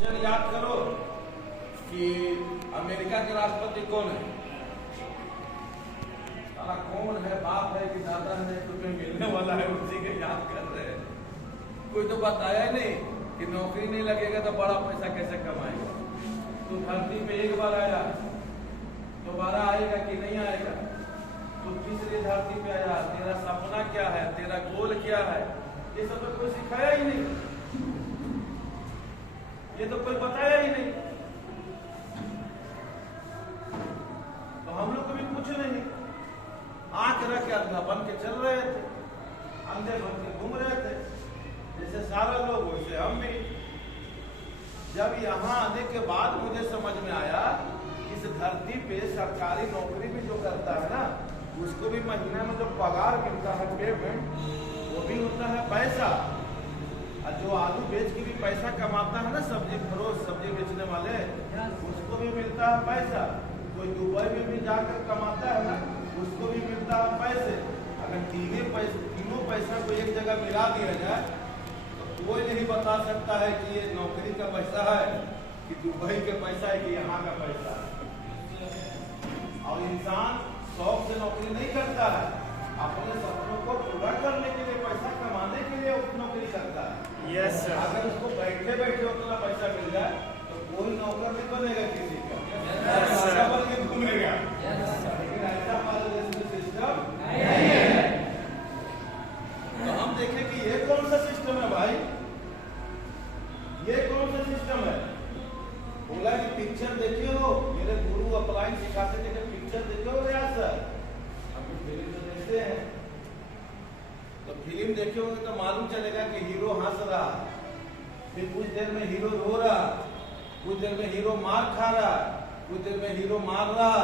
याद करो कि अमेरिका के राष्ट्रपति कौन है? साला कौन है, बाप है कि दादा है, तुम्हें मिलने वाला है, उसी के याद कर रहे हैं। कोई तो बताया ही नहीं कि नौकरी नहीं लगेगा तो बड़ा पैसा कैसे कमाएगा। तू धरती पे एक बार आया, दोबारा आएगा कि नहीं आएगा? तू किस लिए धरती पे आया, तेरा सपना क्या है, तेरा गोल क्या है, ये सब तो कोई सिखाया ही नहीं, ये तो कोई बताया ही नहीं। तो हम लोग को भी कुछ नहीं, आंख रख के अंधा बन के चल रहे थे, अंधे बन के घूम रहे थे, जैसे सारे लोग वैसे हम भी। जब यहाँ आने के बाद मुझे समझ में आया इस धरती पे सरकारी नौकरी भी जो करता है ना, उसको भी महीने में जो पगार मिलता है, पेमेंट, वो भी होता है पैसा। और जो आलू बेच के भी पैसा कमाता है ना, सब्जी फरोश, सब्जी बेचने वाले, उसको भी मिलता है पैसा। कोई दुबई में भी जाकर कमाता है ना, उसको भी मिलता है पैसे। अगर तीनों पैसा को एक जगह मिला दिया जाए तो कोई नहीं बता सकता है कि ये नौकरी का पैसा है कि दुबई के पैसा है कि यहाँ का पैसा है। और इंसान शौक से नौकरी नहीं करता है, अपने सपनों को पूरा करने के लिए, पैसा कमाने के लिए नौकरी करता है। Yes sir. अगर उसको बैठे बैठे उतना पैसा मिल जाए तो कोई नौकर नहीं बनेगा किसी का, बन के घूमेगा। लेकिन ऐसा हमारे देश में सिस्टम नहीं है। तो हम देखें कि ये कौन सा सिस्टम है भाई, ये कौन सा सिस्टम है? बोला कि पिक्चर देखे हो, मेरे गुरु अपलाइन सिखाते थे कि पिक्चर देखे हो यार सर, हम फिल्म तो देखते हैं। तो फिल्म देखे होंगे तो मालूम चलेगा कि हीरो हंस रहा, फिर कुछ देर में हीरो रो रहा, कुछ देर में हीरो मार खा रहा, कुछ देर में हीरो मार रहा,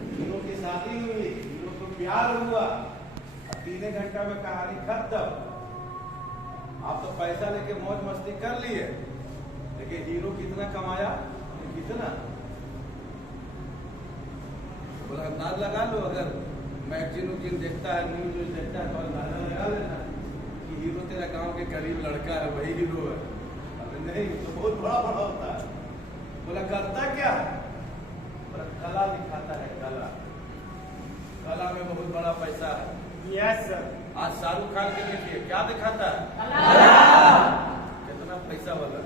हीरो की शादी हुई, हीरो को प्यार हुआ, 3 घंटा में कहानी खत्म। आप तो पैसा लेके मौज मस्ती कर लिए, लेकिन हीरो कितना कमाया, कितना? बोला अंदाज लगा लो, अगर मैगजीन देखता है, न्यूज देखता है, तो अंदाजा लगा लेना कि हीरो तेरा गांव के गरीब लड़का है, वही हीरो है। अरे नहीं, तो बहुत बड़ा होता है। बोला करता क्या है? बोला कला दिखाता है, कला, कला में बहुत बड़ा पैसा है। Yes sir. आज शाहरुख खान के देखिए क्या दिखाता है, कितना पैसा वाला।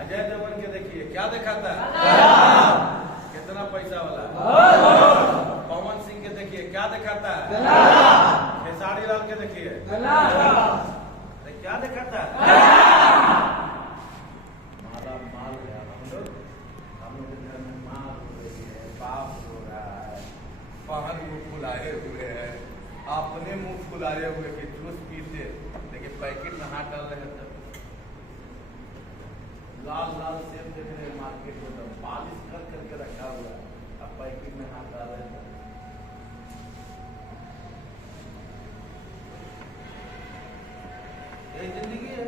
अजय देवगन के देखिए क्या दिखाता है, कितना पैसा वाला। पवन सिंह के देखिए क्या दिखाता है, खेसारी लाल के देखिए क्या दिखाता है, माला माल है। हम लोग के घर में माँ रो रही है, बाप रो रहा है, पहन मुंह फुलाए हुए हैं, अपने मुंह फुलाए हुए कि जूस पीते, लेकिन पैकेट में हाथ डाल रहे थे। लाल लाल सेब देख रहे हैं मार्केट में, तो पालिश कर करके रखा हुआ है, अब पैकेट में हाथ डाल रहे थे। यही जिंदगी है,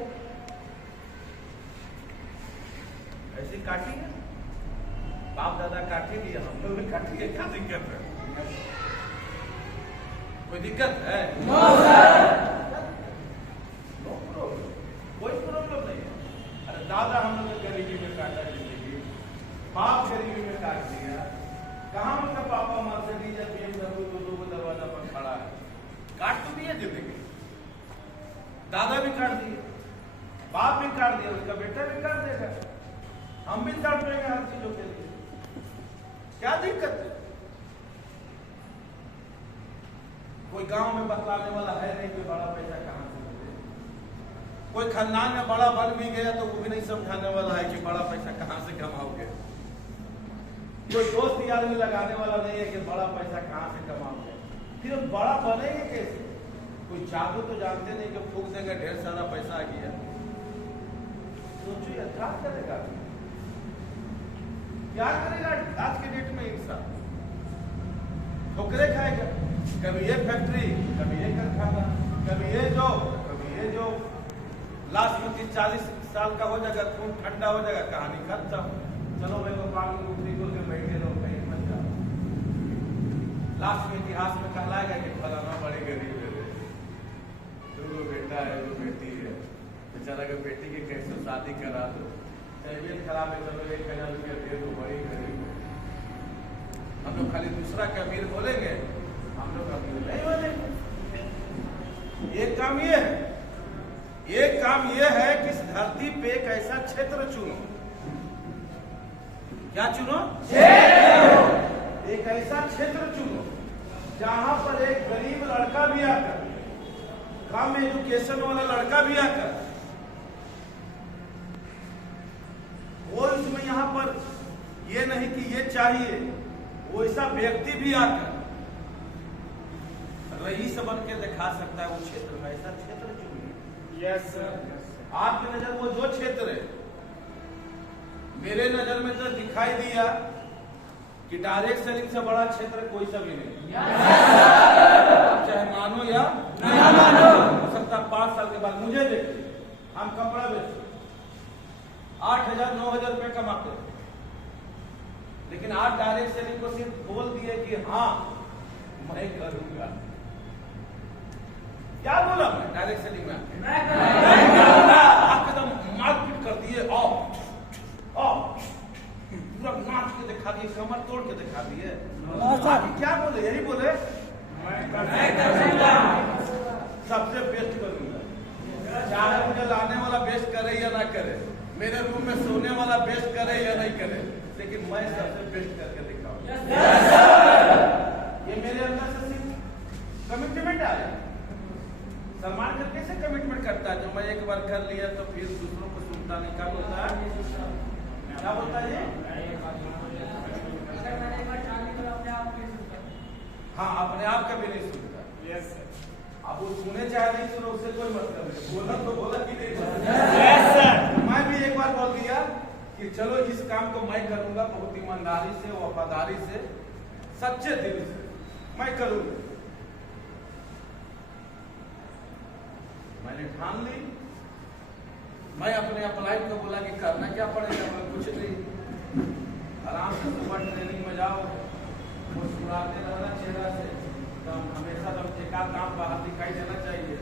ऐसी काटी है, बाप दादा काटी दिया, हम लोग भी काटिए, क्या दिक्कत है? कोई दिक्कत है? नो प्रॉब्लम, कोई प्रॉब्लम नहीं है। अरे दादा हम लोग गरीबी में काटा जिंदगी, बाप गरीबी में काट दिया। कहाँ उनका पापा मर्सिडीज या BMW दो दरवाजा पर खड़ा है, काट तो दिया जिंदगी। दादा भी काट दिए, बाप भी काट दिया, उसका बेटा भी काट देगा, हम भी काट देंगे हर चीजों के लिए, क्या दिक्कत है? कोई गांव में बतलाने वाला है नहीं कि बड़ा पैसा कहां से मिले। कोई खानदान में बड़ा बन भी गया तो वो भी नहीं समझाने वाला है कि बड़ा पैसा कहां से कमाओगे। कोई दोस्त यार में लगाने वाला नहीं है कि बड़ा पैसा कहां से कमाओगे। फिर बड़ा बनेंगे कैसे? कोई जादू तो जानते नहीं कि फूक देंगे ढेर सारा पैसा आ गया। सोचिए क्या करेगा, क्या करेगा आज के डेट में इंसान? ठोकरे खाएगा, कभी ये फैक्ट्री, कभी ये कारखाना, कभी ये जॉब, कभी ये जॉब। लास्ट में 30-40 साल का हो जाएगा, खून ठंडा हो जाएगा, कहानी खत्म। चलो भाई भगवान की नौकरी खोल के बैठे रहो, कहीं मत जाओ। लास्ट में इतिहास में कहलाएगा कि फलाना बड़े गरीब है, दो बेटा है, दो बेटी है, बेचारा का बेटी के कैसे शादी करा दो, तबीयत खराब है चलो 1000 रुपया दे दो, बड़ी गरीब। हम लोग खाली दूसरा के अमीर बोलेंगे, हम लोग अमीर नहीं बोलेंगे। एक काम ये है कि इस धरती पे एक ऐसा क्षेत्र चुनो। क्या चुनो? एक ऐसा क्षेत्र चुनो जहां पर एक गरीब लड़का भी आकर, कम एजुकेशन वाला लड़का भी आकर, वो इसमें यहां पर ये नहीं कि ये चाहिए, वो ऐसा व्यक्ति भी आकर रईस बन के दिखा सकता है वो क्षेत्र में। ऐसा क्षेत्र चुनिए। Yes sir. आपकी नजर वो जो क्षेत्र है, मेरे नजर में तो दिखाई दिया कि डायरेक्ट सेलिंग से बड़ा क्षेत्र कोई सा भी नहीं। चाहे मानो या ना मानो, हो सकता 5 साल के बाद मुझे देखिए, हम कपड़ा बेचते 8,000 9,000 रुपए कमाते, लेकिन आज डायरेक्ट सेलिंग को सिर्फ बोल दिए कि हाँ मैं करूंगा। क्या बोला मैं डायरेक्ट सेलिंग में? एकदम मारपीट कर दिए, आओ पूरा नाच के दिखा दिए, कमर तोड़ के दिखा दिए। क्या बोले? यही बोले सबसे बेस्ट करूंगा, चाहे मुझे लाने वाला बेस्ट करे या ना करे, मेरे रूम में सोने वाला बेस्ट करे या नहीं करे, लेकिन मैं सबसे बेस्ट करके दिखाऊंगा। ये मेरे अंदर से सिर्फ कमिटमेंट आया। सलमान खान कैसे कमिटमेंट करता है? जो मैं एक बार कर लिया तो फिर दूसरों को सुनता नहीं। क्या बोलता है? क्या बोलता है? हाँ, अपने आप का भी नहीं सुनता। Yes sir. अब वो सुने चाहे नहीं सुने, उससे कोई मतलब नहीं। बोला तो बोला कि नहीं बोला। Yes sir. मैं भी एक बार बोल दिया कि चलो इस काम को मैं करूंगा, बहुत ईमानदारी से, वफादारी से, सच्चे दिल से मैं करूंगा। मैंने ठान ली। मैं अपने अपलाइन को बोला कि करना क्या पड़ेगा? मैं कुछ नहीं, आराम से सुबह ट्रेनिंग में जाओ, मुस्कुराते रहना चेहरा से, तो हमेशा तो एकाध दांत बाहर दिखाई देना चाहिए।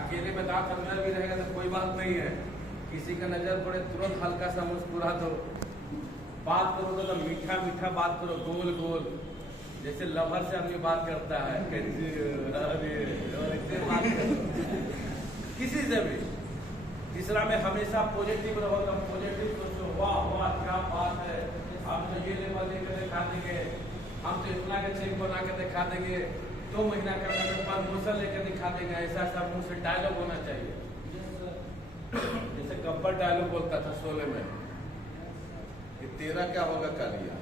अकेले में दांत अंदर भी रहेगा तो कोई बात नहीं है, किसी का नजर पड़े तुरंत हल्का सा मुस्कुरा दो। बात करो तो मीठा मीठा बात करो, गोल गोल, जैसे लवर से आदमी बात करता है, किसी से भी। तीसरा में हमेशा पॉजिटिव रहो, पॉजिटिव सोचो, वाह वाह क्या बात है, हम तो ये लेवल लेकर दिखा देंगे, हम तो इतना का चेक बना के दिखा देंगे, 2 महीना का प्रमोशन लेकर दिखा देंगे। ऐसा ऐसा मुंह से डायलॉग होना चाहिए। जैसे गब्बर डायलॉग बोलता था शोले में कि तेरा क्या होगा कालिया।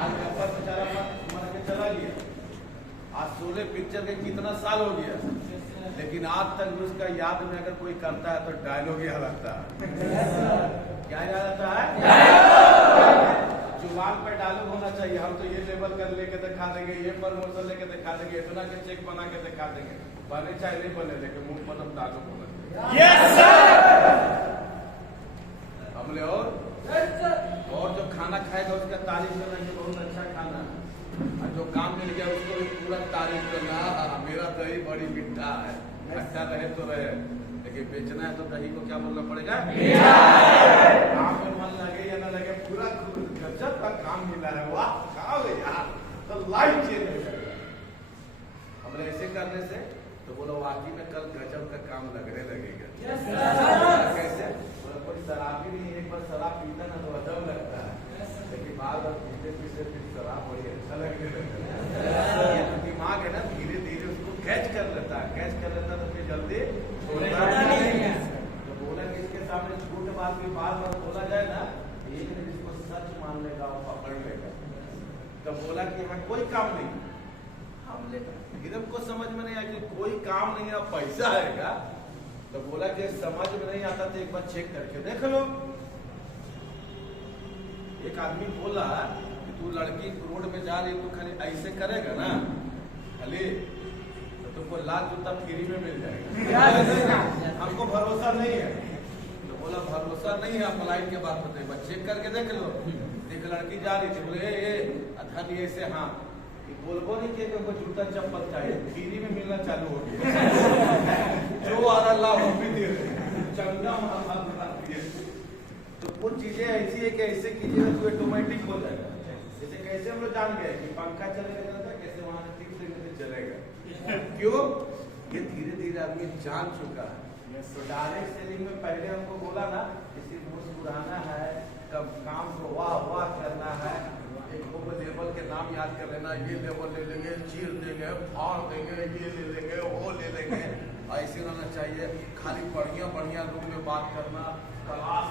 आज गब्बर बेचारा मर के चला गया। आज शोले पिक्चर के कितना साल हो गया, लेकिन आज तक भी उसका याद में अगर कोई करता है तो डायलॉग याद आता है। क्या याद आता है? जुबान पे डायलॉग होना चाहिए। हम तो ये लेवल कर लेके दिखा देंगे, ये प्रमोशन लेके दिखा देंगे, इतना के चेक बना के दिखा देंगे। बने चाहे नहीं बने, लेकिन मुंह पर हम डायलॉग होना चाहिए। Yes sir. हमने और जो खाना खाएगा उसका तारीफ करना कि बहुत अच्छा खाना, और जो काम मिल गया उसको भी पूरा तारीफ करना, मेरा दही बड़ी मीठा है, अच्छा रहे तो रहे, लेकिन बेचना है तो दही को क्या बोलना पड़ेगा? काम में मन लगे या ना लगे, पूरा गजब का काम मिला है, वाह खाओ यार, तो लाइफ चेंज हो जाएगा। हमने ऐसे करने से तो बोलो वाकई में कल गजब का काम लगने लगेगा। कैसे? बोला कोई शराबी नहीं, एक बार शराब पीता ना तो अजब लगता है, लेकिन बार बार पीते पीते फिर शराब बड़ी अच्छा लगने लगता है। दिमाग है ना, धीरे धीरे उसको कैच कर लेता है, तो फिर जल्दी छोड़ता नहीं। तो बोला कि इसके सामने झूठ बात भी बार बार बोला जाए ना, एक दिन इसको सच मान लेगा और पकड़ लेगा। तो बोला कि यहाँ कोई काम नहीं, हम लेगा। एकदम को समझ में नहीं आया कि कोई काम नहीं है, पैसा आएगा। तो बोला कि समझ में नहीं आता तो एक बार चेक करके देख लो। एक आदमी बोला कि तू लड़की रोड में जा रही तो खाली ऐसे करेगा ना, खाली तो तुमको लाल जूता फ्री में मिल जाएगा। हमको भरोसा नहीं है। तो बोला भरोसा नहीं है, अप्लाइन के बाद बताइए, बस चेक करके देख लो। एक लड़की जा रही थी, बोले अथानी ऐसे, हाँ बोलबो नहीं कि हमको जूता चप्पल चाहिए, फ्री में मिलना चालू हो गया। जो आ रहा ला वो भी दे रहे। चंगा माल बना दिए। तो कुछ चीजें ऐसी है कि ऐसे कीजिएगा तो ऑटोमेटिक हो जाएगा। जैसे कैसे हम लोग जान गए कि पंखा चलेगा था, कैसे वहां से टिक से चलेगा। क्यों? ये धीरे धीरे आदमी जान चुका है। तो डायरेक्ट सेलिंग में पहले हमको बोला ना, किसी मुस्कुराना है, कब काम को वाह वाह करना है, एक लेवल के नाम याद कर लेना, ये लेवल ले लेंगे, चीर देंगे, फाड़ देंगे, ये ले लेंगे, वो ले लेंगे। ऐसे रहना चाहिए। खाली बढ़िया बढ़िया रूम में बात करना, क्लास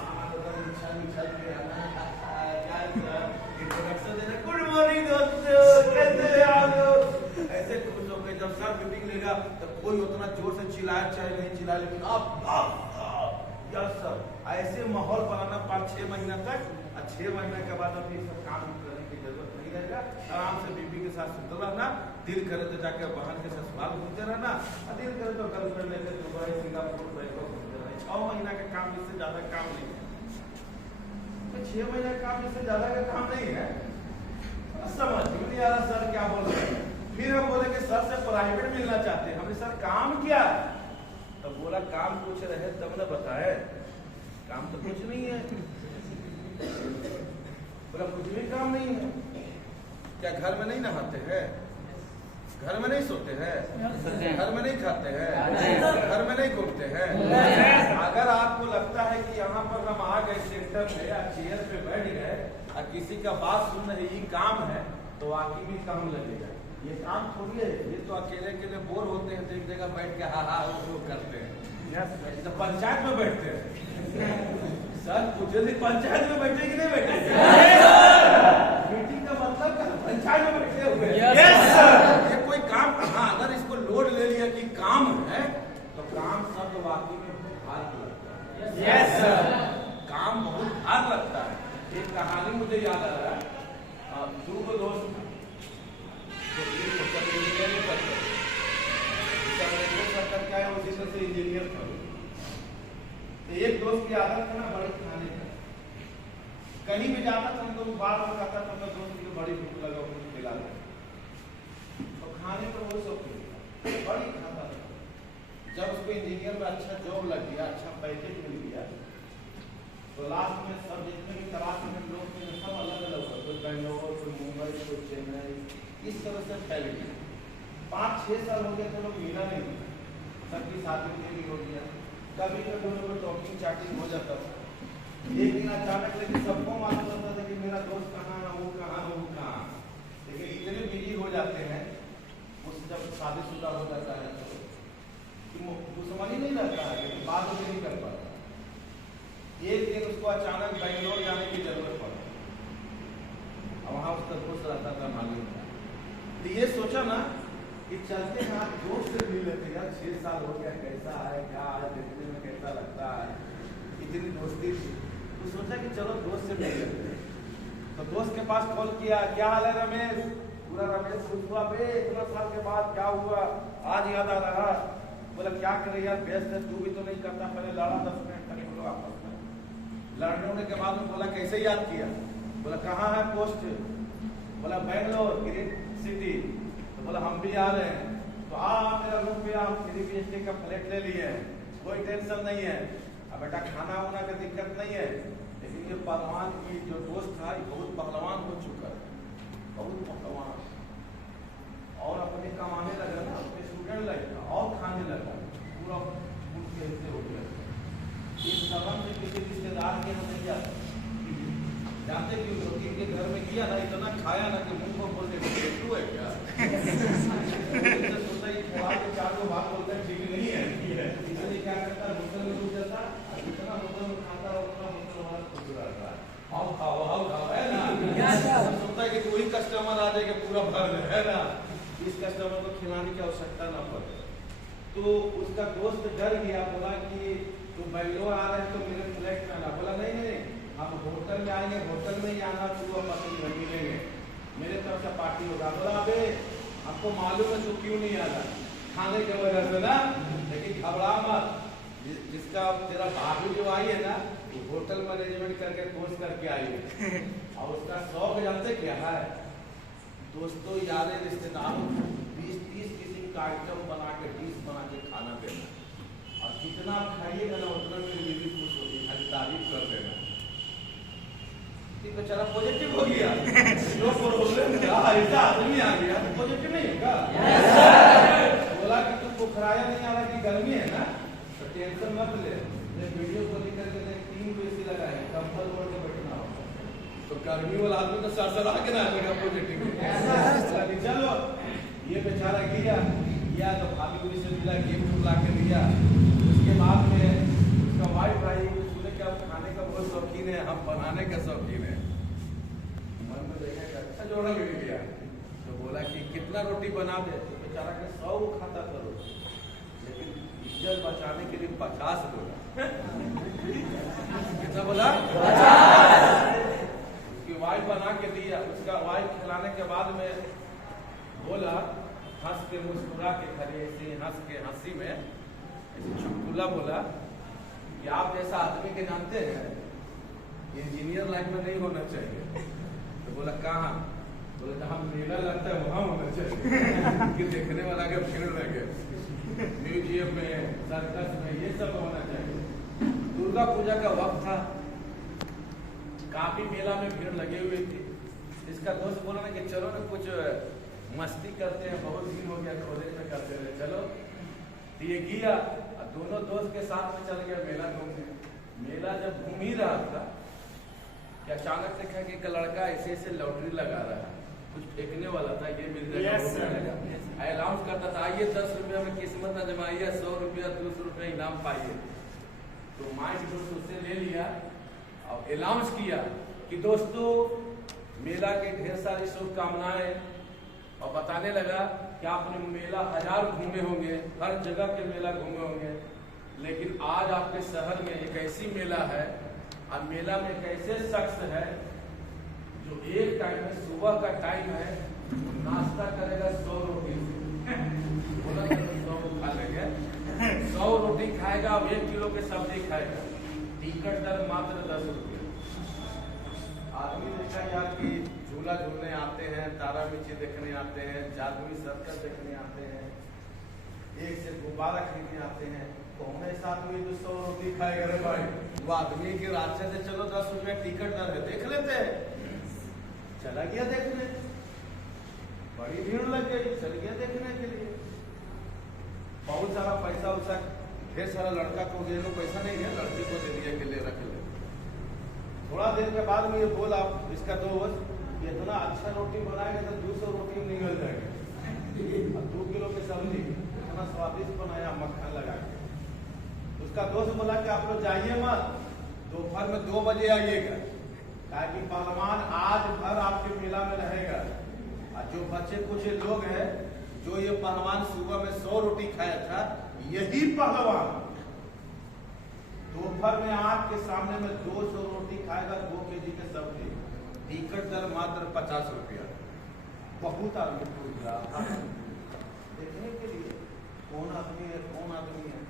इंट्रोडक्शन देना, गुड मॉर्निंग दोस्तों, कैसे आप लोग, ऐसे खुश होकर जब सर मीटिंग लेगा तो कोई उतना जोर से चिल्लाया चाहे नहीं चिल्लाए, लेकिन अब यस सर, ऐसे माहौल बनाना 5-6 महीना तक। और 6 महीने के बाद अपनी सब काम करने की जरूरत नहीं रहेगा। आराम से बीबी के साथ सुतल रहना, दिल करे तो जाकर बहन के ससुराल घूमते रहना, और दिल करे तो गर्लफ्रेंड लेकर दुबई, सिंगापुर, बैंकॉक घूमते रहना। 6 महीना का काम, इससे ज्यादा काम नहीं है। तो 6 महीने का काम, इससे ज्यादा का काम नहीं है। समझ नहीं आ रहा सर क्या बोल रहे हैं। फिर हम बोले कि सर से प्राइवेट मिलना चाहते हैं। हमने सर काम क्या है? तो बोला काम कुछ रहे तब न बताए, काम तो कुछ नहीं है। बोला कुछ भी काम नहीं है। क्या घर में नहीं नहाते हैं, घर में नहीं सोते हैं, घर में नहीं खाते हैं, घर में नहीं घूमते हैं? अगर आपको लगता है कि यहाँ पर हम आ गए सेंटर में या चेयर पे बैठ गए और किसी का बात सुन रहे ये काम है, तो वाकई भी काम लगेगा। ये काम थोड़ी है, ये तो अकेले अकेले बोर होते हैं, तो एक जगह बैठ के हा वो करते हैं। तो पंचायत में बैठते हैं सर, पूछे थे पंचायत में बैठे कि नहीं बैठे? मीटिंग का मतलब पंचायत में बैठे हुए। ये कोई काम, हाँ अगर इसको लोड ले लिया कि काम है, तो काम सब वाकई में भार लगता है। यस सर, काम बहुत भार लगता है। एक कहानी मुझे याद आ रहा है, 2 दोस्त इंजीनियर था। तो एक दोस्त की आदत है ना बड़ी खाने का, कहीं भी जाता था तो बार बार खाता था, तो दोस्त की बड़ी भूख लगा कुछ खिला दे, तो खाने पर वो सब बड़ी खाता था। जब उसको इंजीनियर में अच्छा जॉब लग गया, अच्छा पैकेज मिल गया, तो लास्ट में सब जितने भी तलाश में लोग थे सब अलग अलग हो, कोई बेंगलोर, कोई मुंबई, कोई चेन्नई, इस तरह से फैल गया। 5-6 साल हो गए थे, लोग मिला नहीं, सबकी शादी नहीं हो गया। कभी कभी उनको टॉकिंग चाटिंग हो जाता था। एक दिन अचानक लेकिन सबको मालूम होता था कि मेरा दोस्त कहाँ है, वो कहाँ है, वो कहाँ। लेकिन इतने बिजी हो जाते हैं, उस जब शादीशुदा हो जाता है तो वो समझ ही नहीं रहता है, लेकिन बात उसे नहीं कर पाता। एक दिन उसको अचानक बेंगलोर जाने की जरूरत पड़ी, वहां उसका दोस्त रहता था, मालूम था। तो ये सोचा ना कि चलते हैं आप दोस्त से मिल लेते यार, 6 साल हो गया, कैसा है, क्या है, देखने में कैसा लगता है, इतनी दोस्ती थी। तो सोचा कि चलो दोस्त से मिल लेते हैं। तो दोस्त के पास कॉल किया, क्या हाल है रमेश? पूरा रमेश खुश हुआ, बे इतना साल के बाद क्या हुआ, आज याद आ रहा। बोला क्या करे यार, व्यस्त है, तू भी तो नहीं करता, पहले लड़ा 10 मिनट तक बोलो आपस में। लड़ने होने के बाद में बोला कैसे याद किया? बोला कहाँ है पोस्ट? बोला बेंगलोर, ग्रेट सिटी। तो बोला हम भी आ रहे हैं, तो मेरा रूम पे आप 3 BHK का फ्लैट ले लिए, कोई टेंशन नहीं है। अब बेटा खाना वाना का दिक्कत नहीं है, लेकिन ये पहलवान की जो दोस्त था ये बहुत पहलवान हो चुका है, बहुत पहलवान, और अपने कमाने लगा ना, अपने स्टूडेंट लगा और खाने लगा, पूरा फूड कैसे हो गया। इस सबन में किसी रिश्तेदार के नहीं जाता, जाते कि रोटी के घर में किया ना, इतना खाया ना कि मुंह को बोलते तू है क्या? सोचा कि थोड़ा के 4 बात बोलते हैं ठीक नहीं है, इसलिए क्या करता है होटल में रुक जाता, जितना होटल में खाता है उतना होटल वाला खुश रहता है, आओ खाओ है ना। सोचता है कि कोई कस्टमर आ जाएगा पूरा भर में, है ना, इस कस्टमर को खिलाने की आवश्यकता ना पड़े। तो उसका दोस्त डर गया, बोला कि तू बेंगलोर आ रहे हैं तो मेरे फ्लैट में आना। बोला नहीं, हम होटल में आएंगे, होटल में ही आना, तू और पसंद नहीं मिलेंगे, मेरे तरफ से पार्टी होगा। बोला अबे आपको मालूम है तू क्यों नहीं आना, खाने के वजह से ना, लेकिन घबरा मत, जिसका तेरा भाभी जो आई है ना, वो होटल मैनेजमेंट करके कोर्स करके आई है, और उसका शौक जानते क्या है दोस्तों, यारे रिश्तेदारों 20-30 किस्म का आइटम बना के, डिश बना के खाना देना, और जितना खाइएगा ना उतना बेचारा पॉजिटिव हो गया। जो प्रॉब्लम था ऐसा आदमी आ गया तो पॉजिटिव नहीं होगा। बोला कि तुम बुखाराया नहीं आ रहा कि गर्मी है ना, तो टेंशन मत ले, वीडियो कॉलिंग करके 3 एसी लगाए, कंबल ओढ़ के बैठना हो, तो गर्मी वाला आदमी तो सरसरा के ना आएगा पॉजिटिव। चलो ये बेचारा गया तो भाभी से मिला, गिफ्ट ला के दिया। उसके बाद में उसका वाइफ आई, बोले कि आप खाने का बहुत शौकीन है, हम बनाने का शौकीन है। मन में देखा अच्छा जोड़ा मिल गया, तो बोला कि कितना रोटी बना दे, तो बेचारा के 100 खाता करो, लेकिन इज्जत बचाने के लिए 50 बोला। कितना बोला? 50। उसकी वाइफ बना के दिया। उसका वाइफ खिलाने के बाद में बोला, हंस के मुस्कुरा के खड़े, ऐसे हंस के हंसी में ऐसे चुटकुला बोला कि आप जैसा आदमी के जानते हैं इंजीनियर लाइन में नहीं होना चाहिए। तो बोला कहाँ? बोले जहाँ मेला लगता है वहां होना चाहिए कि देखने वाला के भीड़ लगे, म्यूजियम में, सर्कस में, ये सब होना चाहिए। दुर्गा पूजा का वक्त था, काफी मेला में भीड़ लगे हुए थी। इसका दोस्त बोला ना कि चलो ना कुछ मस्ती करते हैं, बहुत दिन हो गया कॉलेज में करते रहे, चलो। ये गया, दोनों दोस्त के साथ में चल गया मेला घूमने। मेला जब घूम ही रहा था कि अचानक देखा कि एक लड़का ऐसे ऐसे लॉटरी लगा रहा है, कुछ फेंकने वाला था, ये मिल जाएगा, अनाउंस करता था, आइए 10 रुपया में किस्मत आजमाइए, 100 रुपया 200 रुपया इनाम पाइए। तो माइक दोस्त उससे ले लिया और अनाउंस किया कि दोस्तों मेला की ढेर सारी शुभकामनाएं, और बताने लगा कि आपने मेला 1000 घूमे होंगे, हर जगह के मेला घूमे होंगे, लेकिन आज आपके शहर में एक ऐसी मेला है, और मेला में एक ऐसे शख्स है जो एक टाइम में, सुबह का टाइम है, नाश्ता करेगा 100 रोटी से। बोला 100 खा लेंगे, 100 रोटी खाएगा और 1 किलो के सब्जी खाएगा। टिकट दर मात्र 10 रुपये। आदमी देखा यार कि झूला झूलने आते हैं, तारा मीची देखने आते हैं, जादुई सर्कस देखने आते हैं, एक से गुब्बारा खरीदने आते हैं, तो हम ऐसा आदमी जो 100 रोटी खाएगा रे भाई, वो आदमी के रास्ते से चलो 10 रुपया टिकट दर है, देख लेते हैं। चला गया देखने, बड़ी भीड़ लग गई, चल गया देखने के लिए। बहुत सारा पैसा उसा, ढेर सारा लड़का को दे लो, पैसा नहीं है, लड़की को दे दिया के लिए रख ले। थोड़ा देर के बाद में ये बोला इसका दोस्त, इतना अच्छा रोटी बनाएगा तो 200 रोटी निकल जाएगा, 2 किलो की सब्जी, इतना स्वादिष्ट बनाया मक्खन लगा के। उसका दोस्त बोला कि आप लोग जाइए मत, दोपहर में 2 बजे आइएगा, ताकि पहलवान आज भर आपके मेला में रहेगा। और जो बच्चे कुछ लोग हैं, जो ये पहलवान सुबह में 100 रोटी खाया था, यही पहलवान दोपहर में आपके सामने में 200 रोटी खाएगा, 2 केजी के सब्जी, टिकट दर मात्र 50 रुपया। बहुत आदमी पूछ रहा देखने के लिए कौन आदमी है, कौन आदमी है।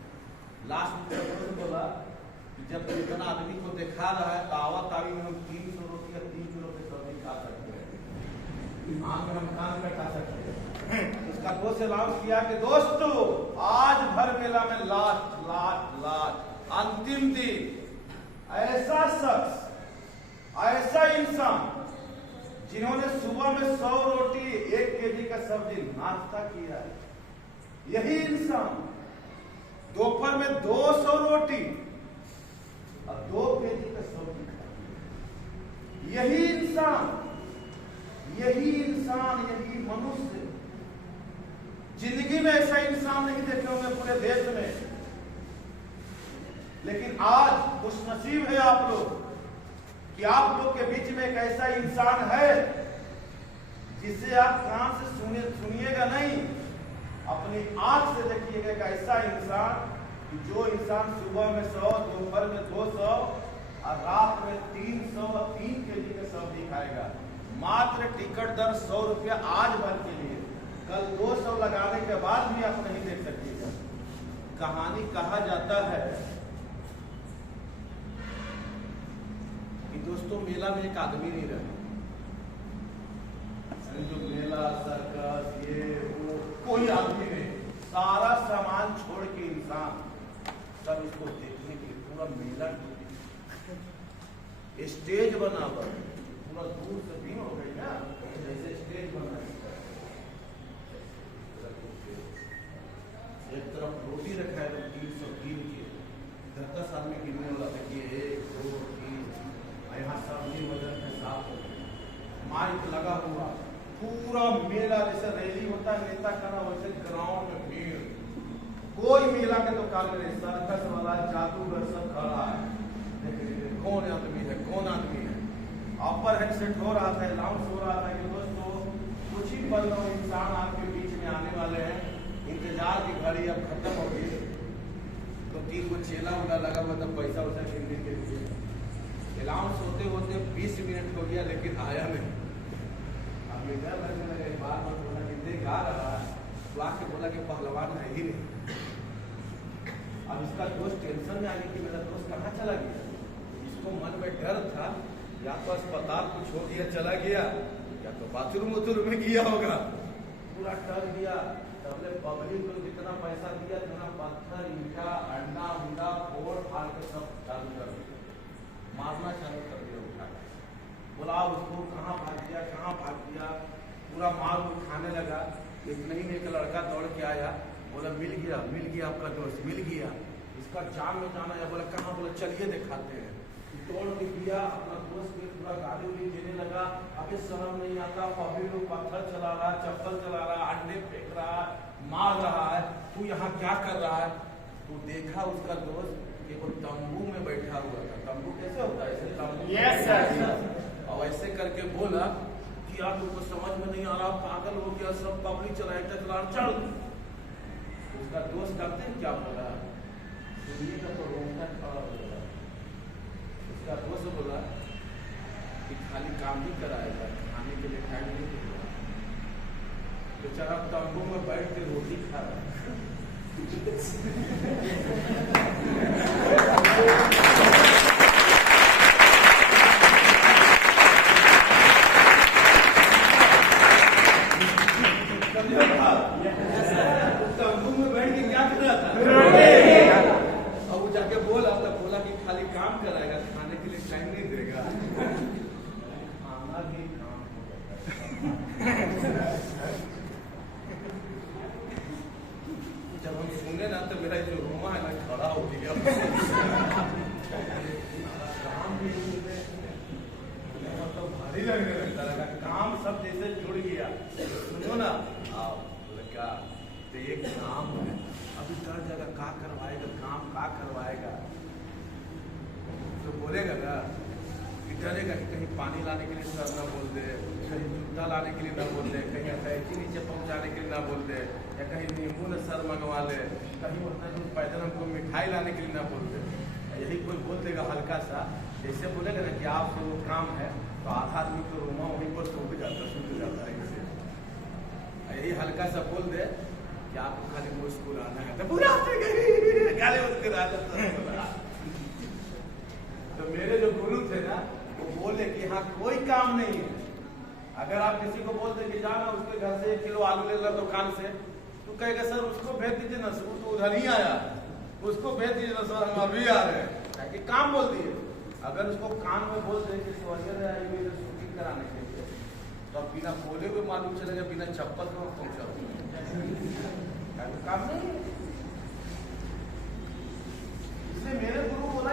लास्ट में बोला कि जब इतना आदमी को दिखा रहा है तो आवा तावी में हम 300 रोटी या 3 किलो की सब्जी खा सकते हैं, आंख में हम कान में खा सकते हैं। उसका दोस्त अनाउंस किया कि दोस्तों आज भर मेला में लास्ट अंतिम दिन ऐसा शख्स, ऐसा इंसान जिन्होंने सुबह में 100 रोटी 1 केजी का सब्जी नाश्ता किया है, यही इंसान दोपहर में 200 रोटी और 2 केजी का सब्जी खाया। यही इंसान, यही मनुष्य, जिंदगी में ऐसा इंसान नहीं देखे होंगे पूरे देश में। लेकिन आज खुश नसीब है आप लोग कि आप लोग के बीच में एक ऐसा इंसान है जिसे आप कान से सुनिएगा नहीं, अपनी आंख से देखिएगा। एक ऐसा इंसान जो इंसान सुबह में 100, दोपहर में 200 और रात में 303 केजी का सब्जी खाएगा। मात्र टिकट दर 100 रुपया आज भर के लिए, कल 200 लगाने के बाद भी आप नहीं देख सकते। कहानी कहा जाता है कि दोस्तों मेला में एक आदमी नहीं रहा, जो मेला सर्कस ये वो कोई आदमी नहीं, सारा सामान छोड़ के इंसान सब इसको देखने के लिए पूरा मेला स्टेज बना हुआ, पूरा दूर से बीम हो गई ना, जैसे स्टेज बन रहा है। एक तरफ रोटी रखा है 303 की, 10 आदमी गिनने वाला था कि 1 2 3, यहाँ सब्जी वजन के साथ माइक लगा हुआ, पूरा मेला जैसे रैली होता है नेता का, वैसे ग्राउंड में भीड़। कोई मेला के दुकान में नहीं, सर्कस वाला जादूगर सब खड़ा है, कौन आदमी है कौन आदमी है। अपर हेडसेट हो रहा था, अनाउंस हो रहा था कि दोस्तों कुछ ही पल में इंसान आपके बीच में आने वाले हैं, इंतजार की घड़ी अब खत्म हो गई। तो 3 को चेला उला लगा हुआ था पैसा वैसा गिनने के लिए। अनाउंस होते होते 20 मिनट हो गया लेकिन आया नहीं। अब डर लगने लगे, बार बार बोला कि देख आ रहा है, तो आके बोला कि पहलवान है ही नहीं। अब इसका दोस्त टेंशन में आ गया कि मेरा दोस्त कहाँ चला गया। इसको मन में डर था, या तो अस्पताल को छोड़ दिया चला गया, या तो बाथरूम उथरूम में गया होगा। पूरा डर दिया। सबने पब्लिक को जितना पैसा दिया, जितना पत्थर ईंटा अंडा उंडा फोड़ फाड़ के सब चालू कर दिया, मारना चालू कर दिया। उठा बोला उसको कहाँ भाग गया कहाँ भाग गया, पूरा मार खाने लगा। इतना ही में एक लड़का दौड़ के आया, बोला मिल गया आपका दोस्त मिल गया, इसका जान में जाना है। बोला कहाँ, बोला चलिए दिखाते हैं। दौड़ के गया, अपना दोस्त के पूरा गाड़ी उड़ी देने लगा। अभी शर्म नहीं आता, पब्लिक लोग पत्थर चला रहा, चप्पल चला रहा, अंडे फेंक रहा, मार रहा है, तू यहाँ क्या कर रहा है। तो देखा उसका दोस्त एक तंबू में बैठा हुआ था। तंबू कैसे होता है, ऐसे तंबू। Yes sir. और ऐसे करके बोला कि आप लोग को समझ में नहीं आ रहा, पागल हो गया, सब पब्लिक चला चल। उसका दोस्त करते हैं क्या बोला, सुनिए का तो रोकना खड़ा हो गया। उसका दोस्त बोला कि खाली काम ही कराएगा, खाने के लिए टाइम नहीं देगा। बेचारा तंबू में बैठ के रोटी खा रहा है। तंबू में बैठ के क्या कर रहा था, और वो जाके बोला कि खाली काम कराएगा, खाने के लिए टाइम नहीं देगा। खाना भी काम जब हम सुने ना तो मेरा जो रोमा है ना खड़ा हो गया। काम भी मतलब भारी लगने लगता लगा, काम सब जैसे जुड़ गया। सुनो ना आओ लगा, तो एक काम है, अभी डर जाएगा क्या करवाएगा, काम क्या करवाएगा। तो बोलेगा ना कि डरेगा कि कहीं पानी लाने के लिए सर ना बोल दे, कहीं जूता लाने के लिए ना बोल दे, कहीं अटैची नीचे पहुंचाने के लिए ना बोल दे, या कहीं नींबू न सर मंगवा ले, कहीं उतना दूर पैदल हमको मिठाई लाने के लिए ना बोल दे। यही कोई बोल देगा हल्का सा, जैसे बोलेगा ना कि आपसे वो काम है, तो आधा आदमी को रोमा वहीं पर सूख जाता है इसे। यही हल्का सा बोल दे कि आपको खाली वो स्कूल आना है, तो पूरा गाली उसके राजा। तो मेरे जो गुरु थे ना, वो बोले कि हाँ कोई काम नहीं है। अगर आप किसी को बोलते कि जाना उसके घर से 1 किलो आलू ले लो दुकान से, तो कहेगा सर उसको भेज दीजिए ना, वो तो उधर ही आया, उसको भेज दीजिए ना सर, हम अभी आ रहे हैं, ताकि काम बोल दिए। अगर उसको कान में बोल दे कि शूटिंग कराने के लिए, तो अब बिना बोले हुए मालूम चलेगा, बिना चप्पल को पहुंचा काम नहीं। इसलिए मेरे गुरु बोला